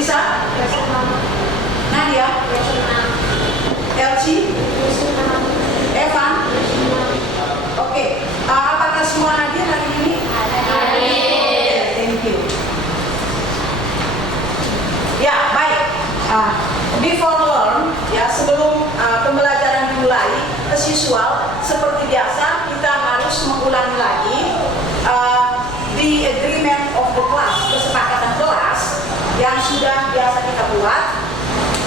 Lisa? Nadia? Elci? Evan? Oke. Apakah semua hadir hari ini? Hadir. Thank you. Ya, baik. Before learn, ya sebelum pembelajaran dimulai, as usual, seperti biasa kita harus mengulangi lagi the agreement of the class, kesepakatan kelas yang sudah biasa kita buat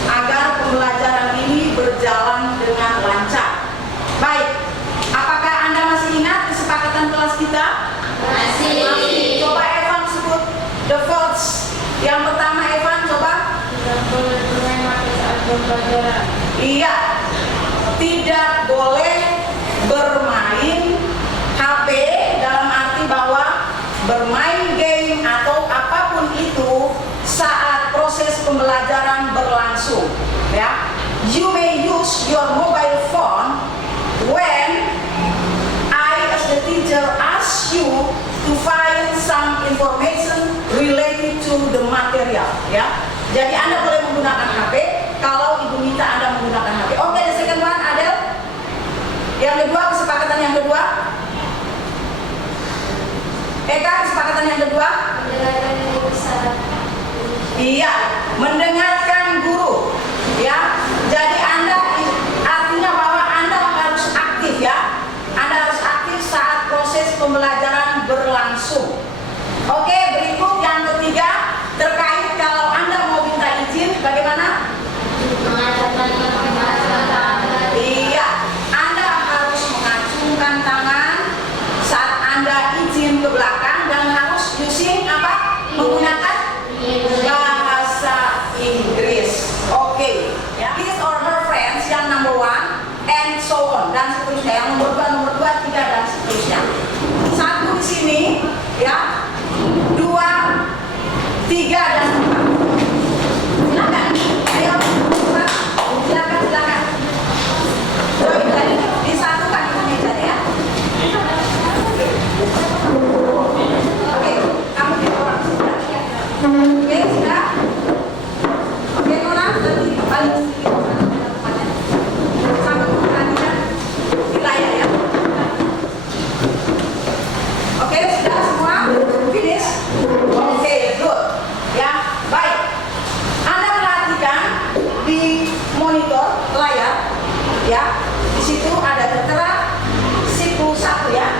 agar pembelajaran ini berjalan dengan lancar. Baik, apakah Anda masih ingat kesepakatan kelas kita? Masih. Coba Evan sebut the first. Yang pertama Evan coba. Tidak boleh bermain HP saat pembelajaran. Iya, tidak boleh bermain HP dalam arti bahwa bermain game atau apapun itu saat proses pembelajaran berlangsung. Ya, you may use your mobile phone when I as the teacher ask you to find some information related to the material. Ya. Jadi Anda boleh menggunakan HP kalau Ibu minta Anda menggunakan HP. Oke, the second one, Adel. Yang kedua, kesepakatan yang kedua. Eka, kesepakatan yang kedua. Iya, mendengarkan guru. Ya, jadi Anda artinya bahwa Anda harus aktif ya. Anda harus aktif saat proses pembelajaran berlangsung. Oke, berikut yang ketiga terkait kalau Anda mau minta izin, bagaimana? Iya, Anda harus mengacungkan tangan saat Anda izin ke belakang dan harus using apa? Menggunakan bahasa Inggris. Oke, ya. His or her friends yang number one and so on dan seterusnya. Yang nomor dua, tiga dan seterusnya. Satu di sini, ya. Dua, tiga dan empat. Silakan. Ayo, silakan. Join lagi. Disatukan di meja ya. Oke, kamu di orang sudah. Oke, sudah. Oke, Nora, nanti paling sedikit sama perhatian di layar ya. Oke, sudah semua? Finish? Oke, good. Ya, baik. Anda perhatikan di monitor layar, ya. Di situ ada tertera siklus 1 ya.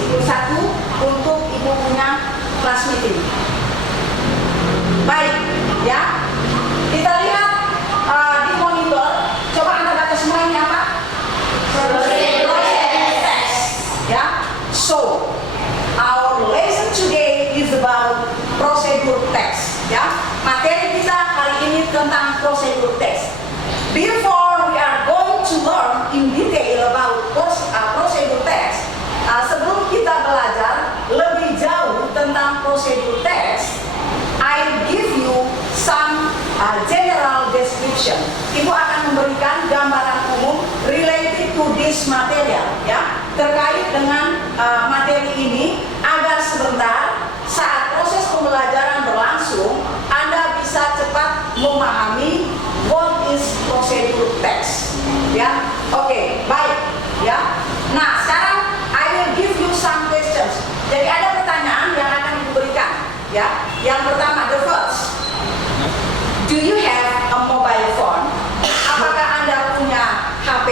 Siklus 1 untuk Ibu punya kelas meeting. Baik, ya. Kita lihat di monitor. Coba Anda baca semua ini apa? Ya. So, our lesson today is about procedure text. Ya, materi kita kali ini tentang procedure text. Before we are going to learn in detail about procedure text, sebelum kita belajar lebih jauh tentang procedure text, I give you some general description. Ibu akan memberikan gambaran umum related to this material, ya, terkait dengan materi ini agar sebentar saat proses pembelajaran berlangsung Anda bisa cepat memahami what is procedure text. Ya, oke, baik, ya. Nah, sekarang I will give you some questions. Jadi ada pertanyaan yang akan diberikan, ya. Yang pertama, the first. Do you have a mobile phone? Apakah Anda punya HP?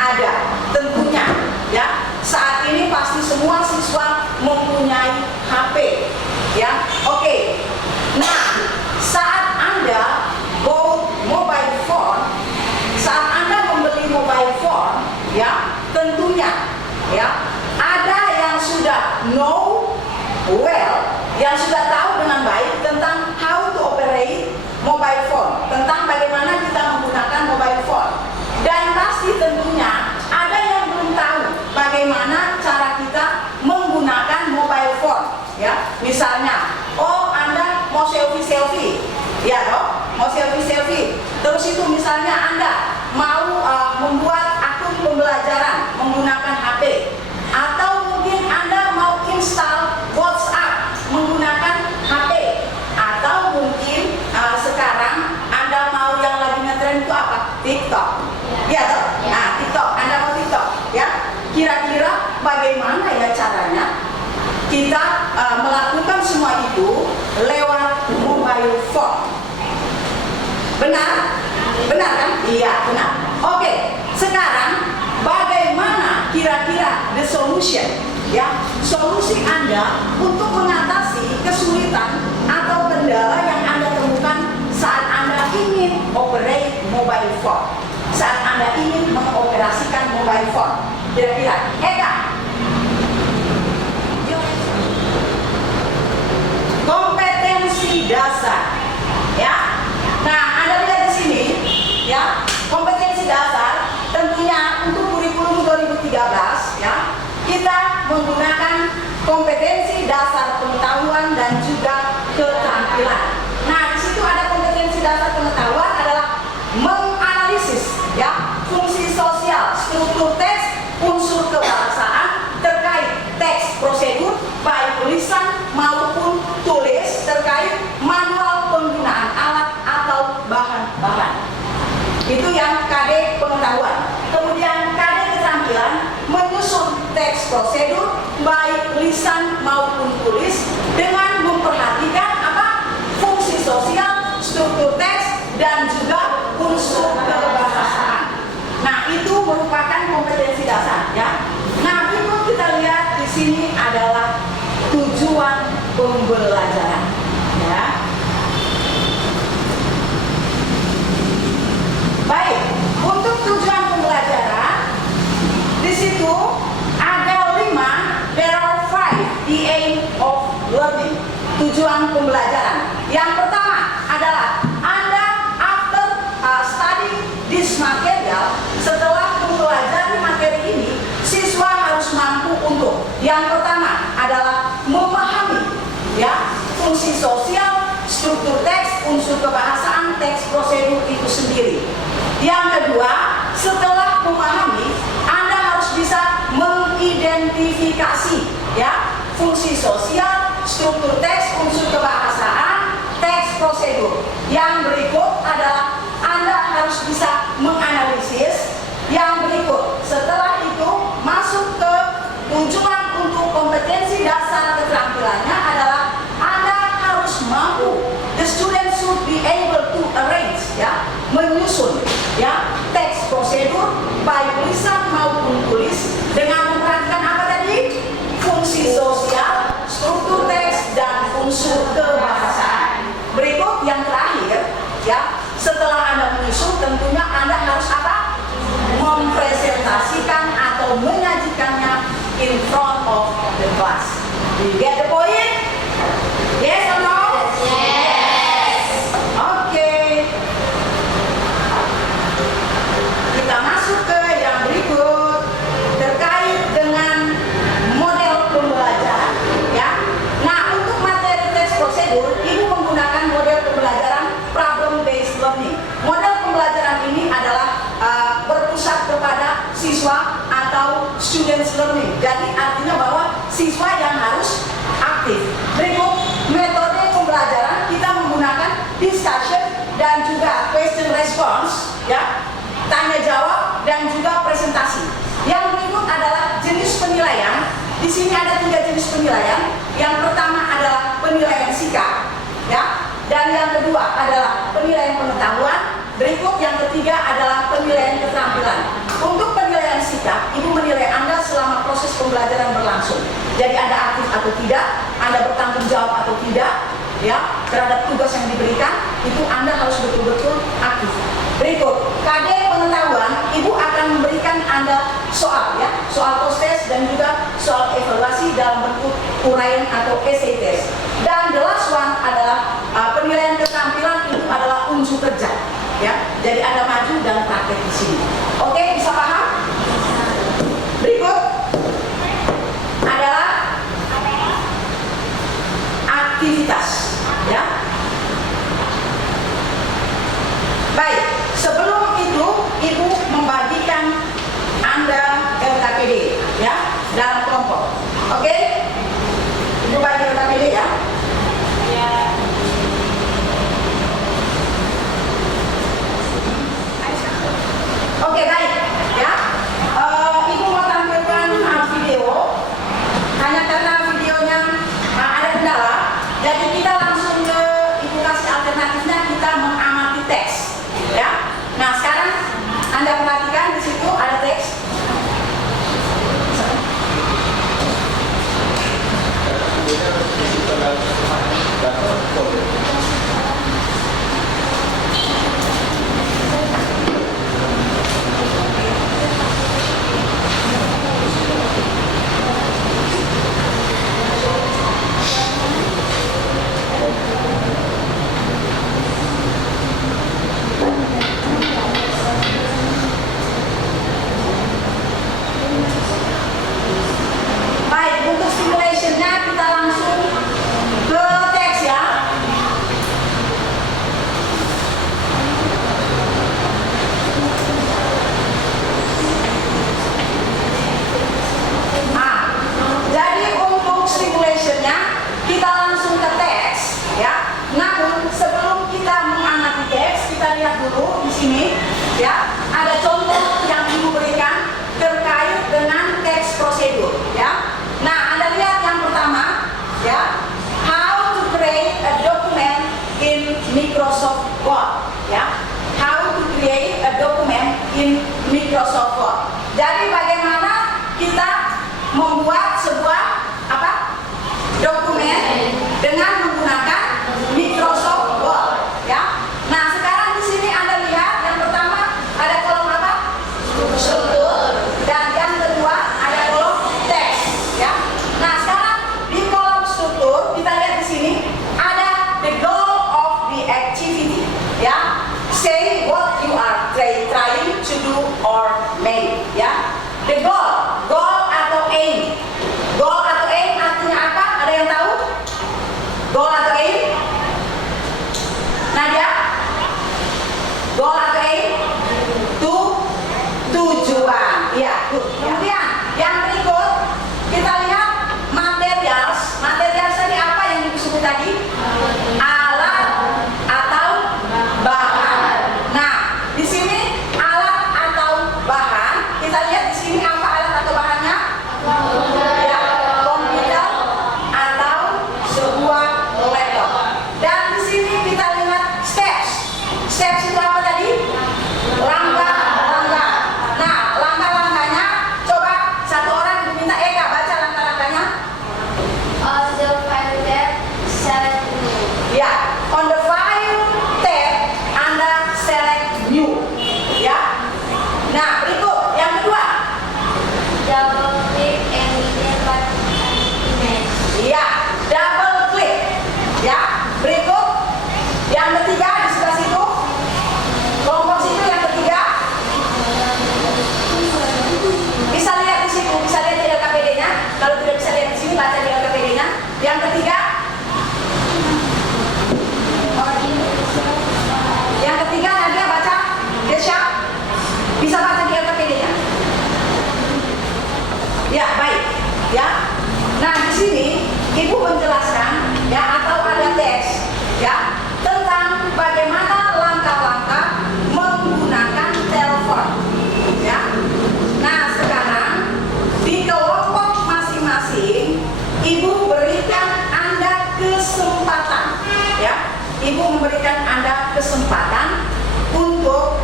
Ada, tentunya, ya. Saat ini pasti semua siswa mempunyai HP, ya. Oke. Nah, saat Anda bought mobile phone, saat Anda membeli mobile phone, ya, tentunya, ya, ada yang sudah know well, yang sudah tahu dengan baik tentang how to operate mobile phone, tentang bagaimana kita menggunakan mobile phone. Dan pasti tentunya ada yang belum tahu bagaimana cara kita menggunakan mobile phone, ya. Misalnya, oh Anda mau selfie, ya toh, mau selfie. Terus itu misalnya Anda mau membuat akun pembelajaran menggunakan HP, atau mungkin Anda mau install WhatsApp menggunakan HP, atau phone. Benar? Benar kan? Iya, benar. Oke, sekarang bagaimana kira-kira the solution? Ya, solusi Anda untuk mengatasi kesulitan atau kendala yang Anda temukan saat Anda ingin operate mobile phone, saat Anda ingin mengoperasikan mobile phone. Kira-kira, Eka, kompetensi dasar, ya. Nah, Anda lihat di sini, ya, kompetensi dasar tentunya untuk kurikulum 2013, ya, kita menggunakan kompetensi dasar pengetahuan dan juga keterampilan. Nah, di situ ada kompetensi dasar pengetahuan adalah menganalisis, ya, fungsi sosial, struktur teks, unsur kebahasaan terkait teks prosedur baik tulisan maupun tulis terkait manual penggunaan alat atau bahan-bahan. Itu yang KD pengetahuan. Kemudian KD keterampilan menyusun teks prosedur baik lisan maupun tulis dengan memperhatikan apa? Fungsi sosial, struktur teks dan juga unsur kebahasaan. Nah, itu merupakan kompetensi dasar, ya. Nah, berikut kita lihat di sini adalah tujuan pembelajaran, ya. Baik, untuk tujuan pembelajaran di situ ada 5. There are 5 the aim of learning. Tujuan pembelajaran. Yang pertama adalah Anda after studying this material, setelah mempelajari materi ini, siswa harus mampu untuk yang pertama adalah memahami, ya, fungsi sosial, struktur teks, unsur kebahasaan, teks prosedur itu sendiri. Yang kedua, setelah memahami, Anda harus bisa mengidentifikasi, ya, fungsi sosial, struktur teks, unsur kebahasaan, teks prosedur. Yang berikut adalah Anda harus bisa menganalisis. Yang berikut, setelah itu masuk ke tujuan untuk kompetensi dasar keterampilannya adalah Anda harus mampu, the student should be able to arrange, ya, menyusun, ya, teks prosedur baik lisan maupun tulis dengan memperhatikan apa tadi? Fungsi sosial, struktur teks dan unsur kebahasaan. Berikut yang terakhir, ya, setelah Anda menyusun tentunya Anda harus apa? Mempresentasikan atau menyajikannya in front of the class. Do you get the point? Yes or no? Yes. Oke. Kita masuk ke yang berikut terkait dengan model pembelajaran, ya. Nah, untuk materi teks prosedur, Ibu menggunakan model pembelajaran problem based learning. Model pembelajaran ini adalah berpusat kepada siswa atau students learning. Jadi artinya bahwa siswa yang harus aktif. Berikut metode pembelajaran kita menggunakan discussion dan juga question response, ya, tanya jawab dan juga presentasi. Yang berikut adalah jenis penilaian. Di sini ada 3 jenis penilaian. Yang pertama adalah penilaian sikap, ya, dan yang kedua adalah penilaian pengetahuan. Berikut yang ketiga adalah penilaian keterampilan. Untuk penilaian sikap, Ibu menilai Anda selama proses pembelajaran berlangsung. Jadi Anda aktif atau tidak, Anda bertanggung jawab atau tidak, ya, terhadap tugas yang diberikan, itu Anda harus betul-betul aktif. Berikut, KD pengetahuan, Ibu akan memberikan Anda soal, ya, soal post-test dan juga soal evaluasi dalam bentuk uraian atau essay test. Dan the last one adalah penilaian keterampilan, itu adalah unsur kerja, ya. Jadi Anda maju dan praktek di sini. Oke, bisa paham? Berikut adalah aktivitas, ya. Baik, sebelum itu Ibu membagikan Anda LKPD, ya, dalam kelompok. Oke? Ibu bagi LKPD, ya. Ya. Oke, Word, ya. How to create a document in Microsoft Word. Jadi bagaimana kita membuat sebuah apa? Dokumen dengan menggunakan Microsoft Word, ya. Nah, sekarang di sini Anda lihat yang pertama ada kolom apa? Struktur, dan yang kedua ada kolom teks, ya. Nah, sekarang di kolom struktur kita lihat di sini ada the goal of the activity, ya. Say what you are trying to do or make, ya. The goal atau aim. Goal atau aim artinya apa? Ada yang tahu? Goal atau aim? Nadia? Goal atau aim? Tujuan. Iya. Kemudian yang berikut kita lihat materials. Materials tadi apa yang disebut tadi? Alat atau bahan. Nah, di sini alat atau bahan. Kita lihat di sini apa alat atau bahannya? Ya, komputer atau sebuah laptop. Dan di sini kita lihat steps. Steps itu apa tadi? Langkah-langkah. Nah, langkah-langkahnya coba satu orang diminta Eka baca langkah-langkahnya. On the file tab, select new. Ya, on the file tab Anda select new. Ya. Nah, berikut yang kedua. Double click and select an image. Iya, double klik. Ya, berikut yang ketiga di sebelah situ. Kelompok situ yang ketiga. Bisa lihat di situ, bisa lihat di LKPD-nya. Kalau tidak bisa lihat di sini, baca di LKPD-nya. Yang ketiga. Yang ketiga Nadia baca. Desya bisa baca di LKPD-nya. Ya, baik. Ya. Nah, di sini Ibu menjelaskan ya atau ada teks ya tentang bagaimana langkah-langkah menggunakan telepon. Ya. Nah, sekarang di kelompok masing-masing Ibu berikan Anda kesempatan ya. Ibu memberikan Anda kesempatan untuk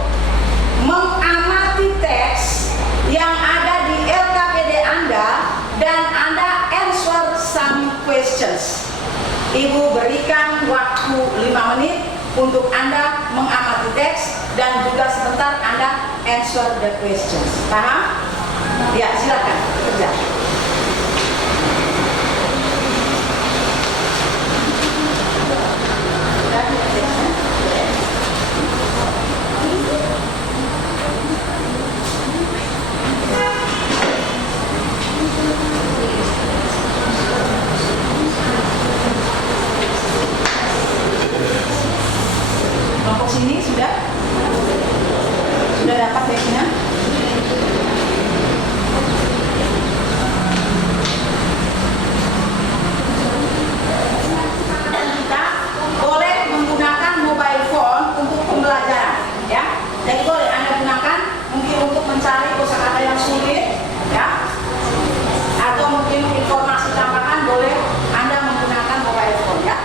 mengamati teks yang ada di LKPD Anda dan Anda answer some questions. Ibu berikan waktu 5 menit untuk Anda mengamati teks dan juga sebentar Anda answer the questions. Paham? Ya, silakan kerja. Kelompok sini sudah dapat teksnya? Kita boleh menggunakan mobile phone untuk pembelajaran, ya. Jadi boleh Anda gunakan mungkin untuk mencari kosakata yang sulit, ya. Atau mungkin informasi tambahan boleh Anda menggunakan mobile phone, ya.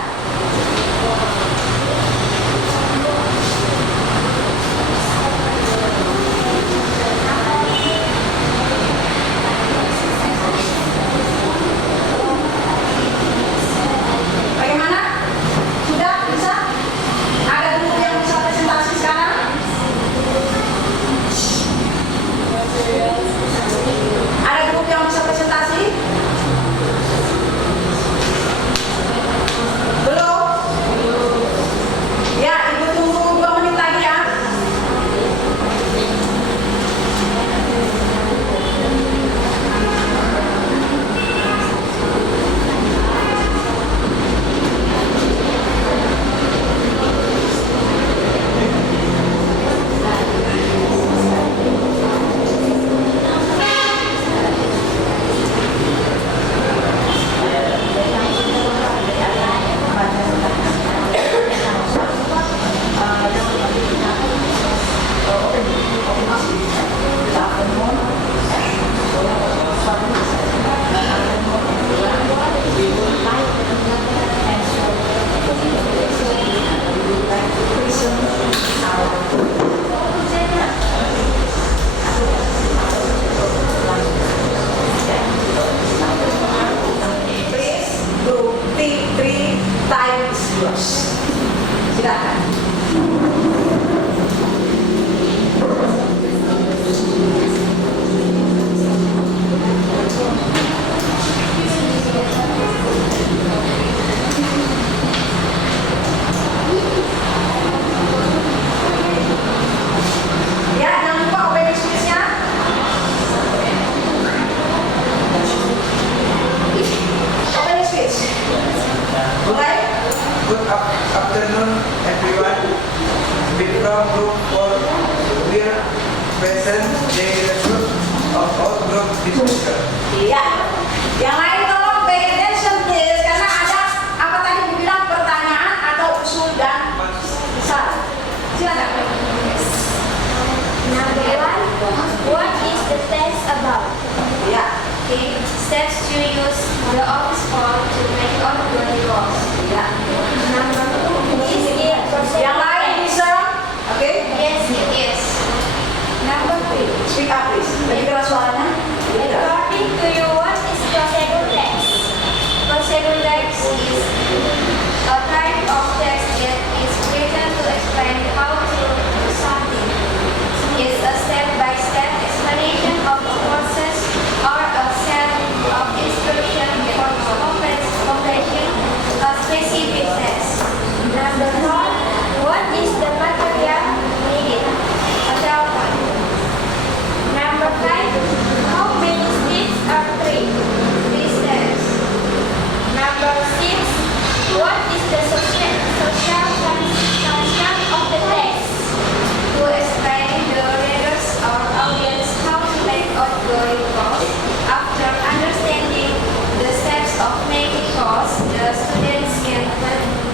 Silakan. Ya, jangan lupa opening speech-nya. Opening speech. Mulai. Good afternoon, everyone. We from Group 4 will present the result of our group discussion. Iya. Yang lain tolong pay attention please, karena ada apa tadi dibilang pertanyaan atau usul dan saran. Silakan. Number 1. What is the test about? Ya. Okay. Steps to use the office form to make outgoing calls. Ya. Number 2. Is it Yang procedure lain text? bisa, oke? Yes, it is. Number 3. Speak up please. Lebih keras suaranya. Lebih keras. According to you, what is procedure text? Procedure text is a type of text that is written to explain how to do something. It's a step-by-step explanation of a process or a set of instructions for completion a specific task. Number 4. What is the material needed? A telephone. Number 5. How many steps are 3? 3 steps. Number 6. What is the social function of the text? To explain the readers or audience how to make outgoing calls. After understanding the steps of making calls, the students can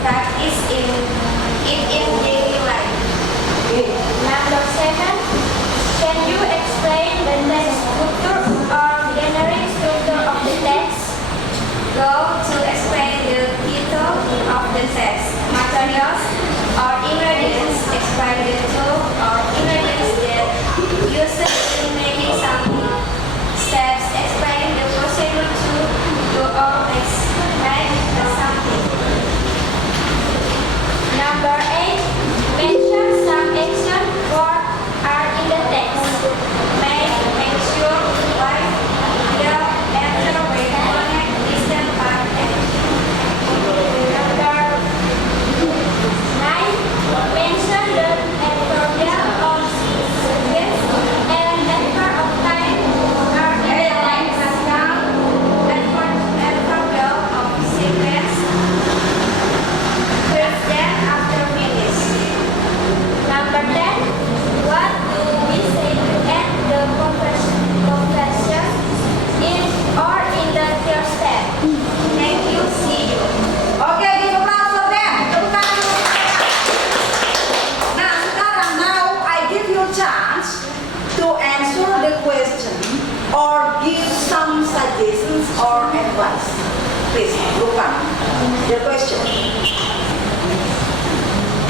practice it in daily life. Number 7. Can you explain the text structure or generic structure of the text? Go to explain the title of the text. Materials or ingredients. Explain the tool or ingredients that used in making something. Steps. Explain the procedure to do or make something. Number 8. Mention some action words are in the text. Make sure, like, hear, answer, wait, connect, listen, part, and. Number 9. Mention the adverbial or suggest and number of time are in the text. Adverbial of sequence. First then after finish. Number 10. What do we say to end the confession in or in the third step? Thank you. See you. Oke, give applause for them. Tepuk tangan dulu. Nah, sekarang now I give you chance to answer the question or give some suggestions or advice. Please, Lupan. The question.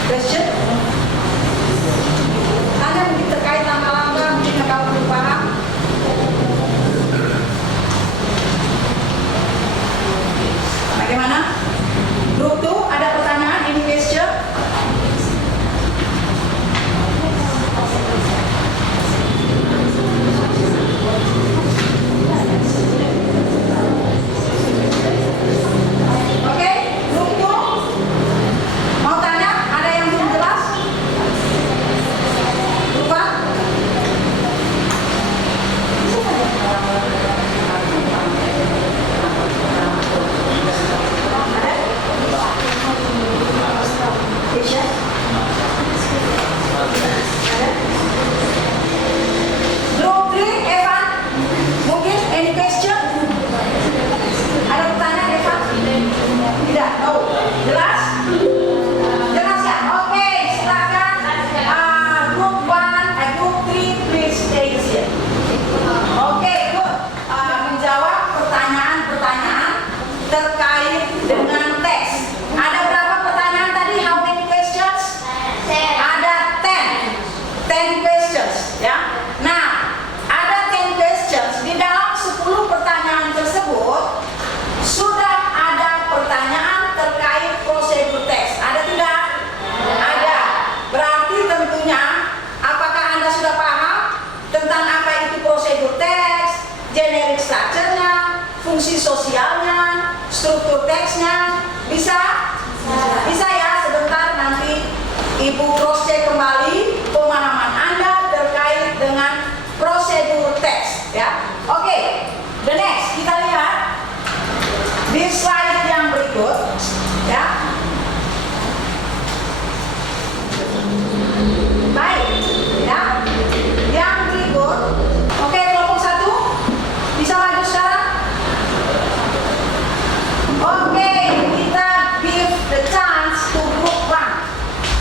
Question? Tanya mungkin terkait lama-lama, mungkin kamu belum paham. Bagaimana? Group 2, ada pertanyaan? Any question? Oke, group 2.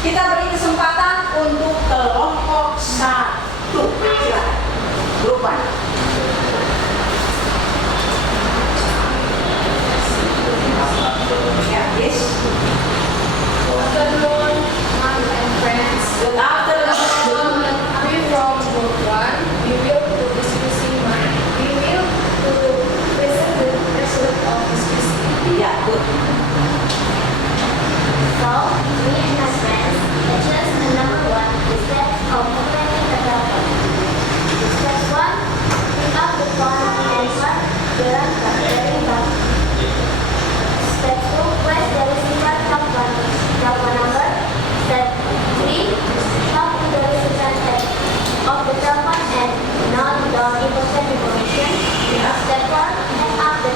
kita beri kesempatan untuk kelompok 1. Silakan. Grup 1. Ya, please. Afternoon, mom and friends. Good afternoon. We from Group 1. We will to present the result of discussing. Ya, good. So, me and my friends, lectures number 1 is that of opening the door. Step 1, pick up the phone and start the very button. Step 2, press the receiver top one number. Step 3, talk to the recipient of the telephone and note down important information. Step 4, hang up the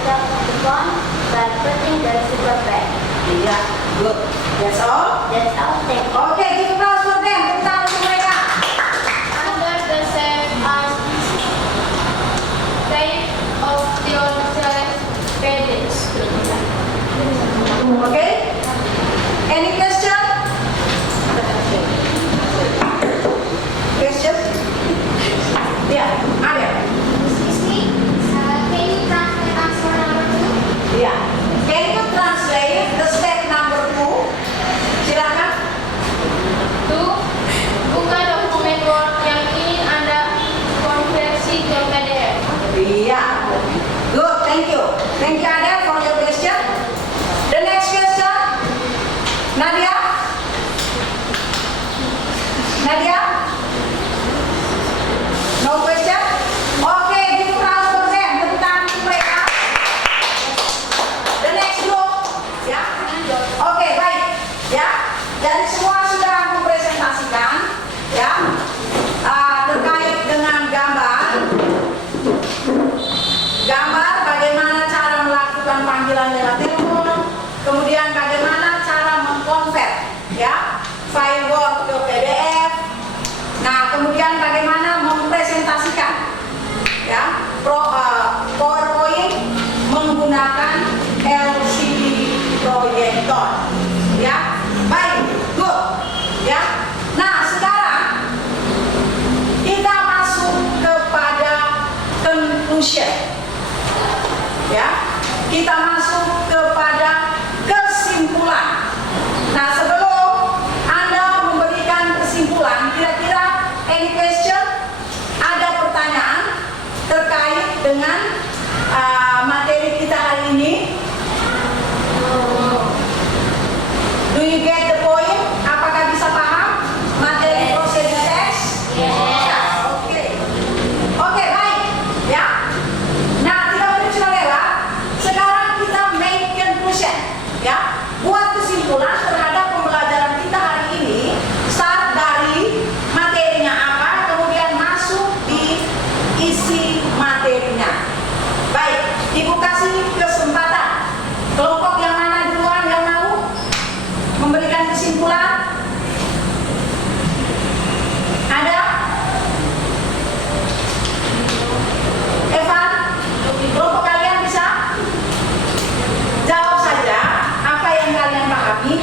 phone by putting the receiver back. Ya, good. That's all. That's all. Thank you. Oke, give applause for them. Tepuk tangan untuk mereka. Under the same type of the pages. Oke? Any question? Question? Ya, ada. Excuse me, can you translate answer number 2? Ya. Can you translate the step number 2? Silakan. 2. Buka dokumen Word yang ingin Anda konversi ke PDF. Iya. Good, thank you. Thank you Ada for your question. The next question. Nadia? Nadia? No question? Oke, give applause for them. Tepuk tangan untuk mereka. The next group. Ya. Oke, baik. Ya. Jadi semua sudah mempresentasikan ya terkait dengan gambar bagaimana cara melakukan panggilan lewat telepon, kemudian bagaimana cara mengkonvert ya file Word ke PDF. Nah, kemudian bagaimana mempresentasikan ya PowerPoint menggunakan LCD proyektor ya. Baik, good ya. Nah, sekarang kita masuk kepada conclusion ya. Kita masuk kepada kesimpulan. Nah, sebelum Anda memberikan kesimpulan, kira-kira any question? Ada pertanyaan terkait dengan materi kita hari ini? Do you get the point? Apakah bisa paham materi prosedur teks? Yes. Oke. Oke, baik. Ya. Nah, 3 menit sudah lewat. Sekarang kita make conclusion. Ya. Buat kesimpulan terhadap pembelajaran kita hari ini. Start dari materinya apa, kemudian masuk di isi materinya. Baik, Ibu kasih kesempatan. Kelompok yang mana duluan yang mau memberikan kesimpulan? Ada? Evan? Kelompok kalian bisa? Jawab saja apa yang kalian pahami.